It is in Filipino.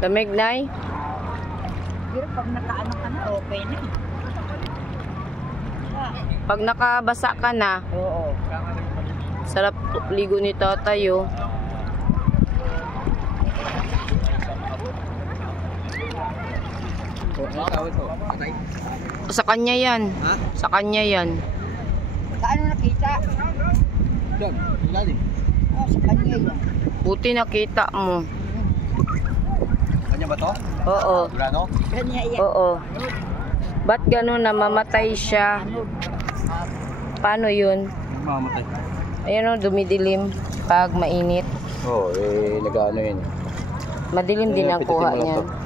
Lamig, Nay? Pero pag nakaano ka na, okay na. Pag nakabasa ka na, Oo. sarap ligo ni tatay, oh. Sa kanya yan. Ha? Sa kanya yan. Saan nakita? Diyan, ilalim. Sa kanya yan. Buti nakita mo. Kanya ba to? Oo. Gulano? Kanya yan. Oo. Ba't gano'n namamatay siya? Paano yun? Mamamatay. Ayun, oh, dumidilim pag mainit. Oo, nag-ano yun. Madilim din ang Pitutin kuha mo lang niya. to.